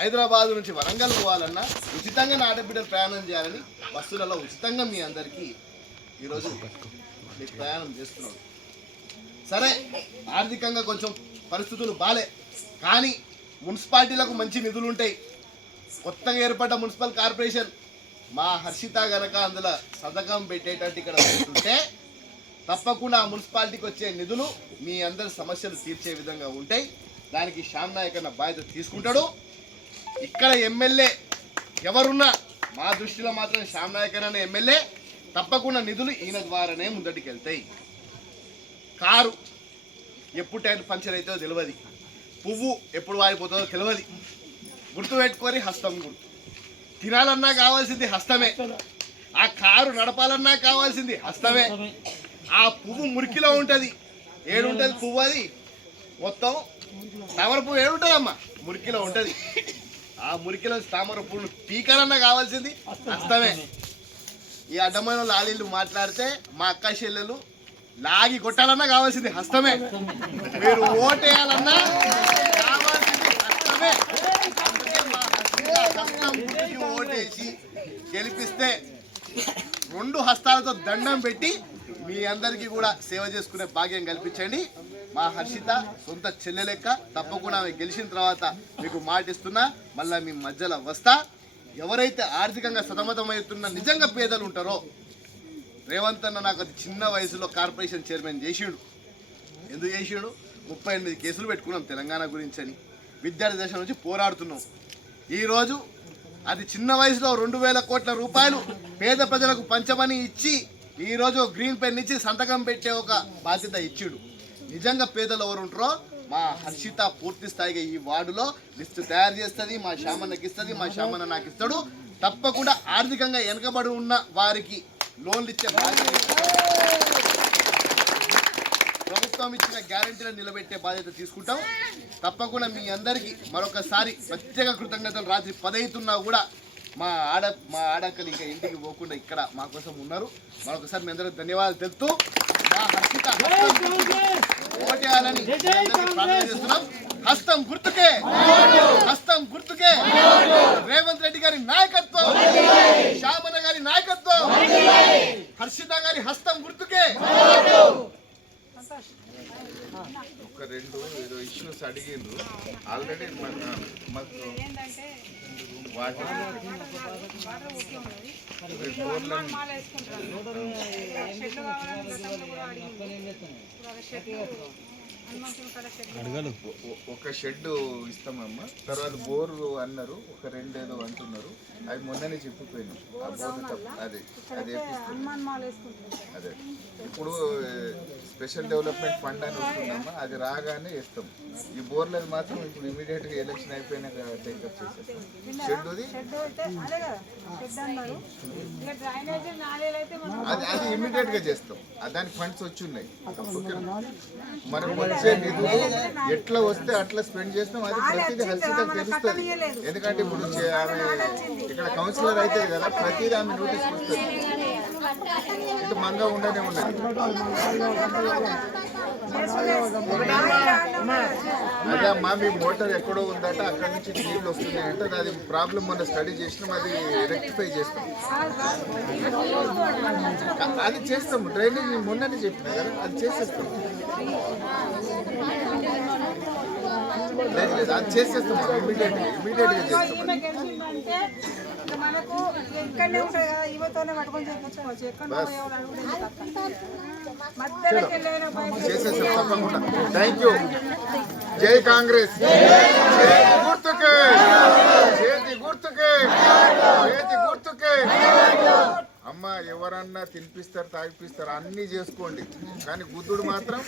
హైదరాబాద్ నుంచి వరంగల్ పోవాలన్నా ఉచితంగా ఆడబిడ్డలు ప్రయాణం చేయాలని బస్సులలో ఉచితంగా మీ అందరికీ ఈరోజు మీకు ప్రయాణం చేస్తున్నాడు. సరే, ఆర్థికంగా కొంచెం పరిస్థితులు బాలే, కానీ మున్సిపాలిటీలకు మంచి నిధులు ఉంటాయి. కొత్తగా ఏర్పడ్డ మున్సిపల్ కార్పొరేషన్ మా హర్షిత గనక అందులో సంతకం పెట్టేటట్టు ఇక్కడ ఉంటే తప్పకుండా ఆ మున్సిపాలిటీకి వచ్చే నిధులు మీ అందరి సమస్యలు తీర్చే విధంగా ఉంటాయి. దానికి శ్యామ్ నాయక్ అన్న బాధ్యత తీసుకుంటాడు. ఇక్కడ ఎమ్మెల్యే ఎవరున్నా మా దృష్టిలో మాత్రం శ్యామ్ నాయక్ అన్న ఎమ్మెల్యే, తప్పకుండా నిధులు ఈయన ద్వారానే ముందటికి వెళ్తాయి. కారు ఎప్పుడు టైర్ పంచర్ అవుతుందో తెలియదు, పువ్వు ఎప్పుడు వాడిపోతుందో తెలియదు. గుర్తు పెట్టుకొని హస్తం గుర్తు. తినాలన్నా కావాల్సింది హస్తమే, ఆ కారు నడపాలన్నా కావాల్సింది హస్తమే. ఆ పువ్వు మురికిలో ఉంటుంది, ఏడుంటుంది పువ్వు, అది మొత్తం తామర పువ్వు ఏడుంటుందమ్మా, మురికిలో ఉంటుంది. ఆ మురికిలో తామర పువ్వును పీకాలన్నా కావాల్సింది హస్తమే. ఈ అడ్డమైన లాలీలు మాట్లాడితే మా అక్క చెల్లెలు లాగి కొట్టాలన్నా కావాల్సింది హస్తమే. మీరు ఓటేయాలన్నా కావాల్సింది హస్తమే. హస్తం గుర్తుకి ఓటేసి గెలిపిస్తే 2 హస్తాలతో దండం పెట్టి మీ అందరికీ కూడా సేవ చేసుకునే భాగ్యం కల్పించండి. మా హర్షిత సొంత చెల్లె లెక్క, తప్పకుండా ఆమె గెలిచిన తర్వాత మీకు మాటిస్తున్నా మళ్ళీ మీ మధ్యలో వస్తా. ఎవరైతే ఆర్థికంగా సతమతమవుతున్న నిజంగా పేదలు ఉంటారో, రేవంత్ అన్న నాకు అది చిన్న వయసులో కార్పొరేషన్ చైర్మన్ చేసిండు. ఎందుకు చేసిండు? 38 కేసులు పెట్టుకున్నాం తెలంగాణ గురించి అని, విద్యార్థి దశ నుంచి పోరాడుతున్నాం. ఈరోజు అది చిన్న వయసులో 2,000 కోట్ల రూపాయలు పేద ప్రజలకు పంచమని ఇచ్చి ఈరోజు గ్రీన్ పెన్ ఇచ్చి సంతకం పెట్టే ఒక బాధ్యత ఇచ్చిండు. నిజంగా పేదలు ఎవరు ఉంటారో మా హర్షిత పూర్తి స్థాయిగా ఈ వార్డులో లిస్టు తయారు చేస్తుంది, మా శ్యామన్నకి ఇస్తుంది, మా శ్యామన్న నాకు ఇస్తాడు. తప్పకుండా ఆర్థికంగా వెనకబడి ఉన్న వారికి లోన్లు ఇచ్చే బాధ్యత, ప్రభుత్వం ఇచ్చిన గ్యారెంటీలను నిలబెట్టే బాధ్యత తీసుకుంటాం. తప్పకుండా మీ అందరికీ మరొకసారి ప్రత్యేక కృతజ్ఞతలు. రాత్రి 10 అవుతున్నా కూడా మా ఆడక్కలు ఇంకా ఇంటికి పోకుండా ఇక్కడ మా కోసం ఉన్నారు. మరొకసారి మీ అందరికి ధన్యవాదాలు తెలుపుతూ మా హర్షిత ఓటేయాలని ప్రార్థన చేస్తున్నాం. హస్తం గుర్తుకే, హస్తం గుర్తుకే. రేవంత్ రెడ్డి గారి నాయకత్వం, శ్యామన్న గారి నాయకత్వం, హర్షిత గారి హస్తం గుర్తుకే. ఒక 2 ఏదో ఇష్యూస్ అడిగిండ్రు ఆల్రెడీ. మాకు ఒక షెడ్ ఇస్తామమ్మా, తర్వాత బోరు అన్నారు, ఒక 2 ఏదో అంటున్నారు. అది మొన్ననే చెప్పిపోయినాం. ఆ బోర్డు అదే అదే అదే ఇప్పుడు స్పెషల్ డెవలప్మెంట్ ఫండ్ అని వస్తుందమ్మా, అది రాగానే ఇస్తాం. ఈ బోర్లది మాత్రం ఇప్పుడు ఇమీడియట్గా ఎలక్షన్ అయిపోయినాక టేకప్ చేసేస్తాం. షెడ్ది అది ఇమీడియట్గా చేస్తాం. దానికి ఫండ్స్ వచ్చి ఉన్నాయి. మనం వచ్చే నిధులు ఎట్లా వస్తే అట్లా స్పెండ్ చేస్తాం. అది ప్రతిదీ హర్షితకు తెలుస్తుంది. ఎందుకంటే ఇప్పుడు ఆమె ఇక్కడ కౌన్సిలర్ అవుతుంది కదా, ప్రతిదీ ఆమె నోటీస్ వస్తుంది. ఇంత మంగా ఉండనే ఉన్నది. అదే అమ్మా, మీ మోటార్ ఎక్కడో ఉందట, అక్కడ నుంచి నీళ్ళు వస్తున్నాయంటే అది ప్రాబ్లం మొన్న స్టడీ చేసినాం, అది రెక్టిఫై చేస్తాం. అది చేస్తాం. డ్రైనేజ్ మొన్ననే చెప్పినా కదా, అది చేసేస్తాం. లేదు లేదు, అది చేసేస్తాం. ఇమీడియట్గా చేస్తాం. చేసేస్తాం తప్పకుండా. Thank you. జై కాంగ్రెస్, గుర్తుకే, చేతి గుర్తుకే, చేతి గుర్తుకే. అమ్మ, ఎవరన్నా తినిపిస్తారు, తాగిపిస్తారు, అన్నీ చేసుకోండి, కానీ గుద్దుడు మాత్రం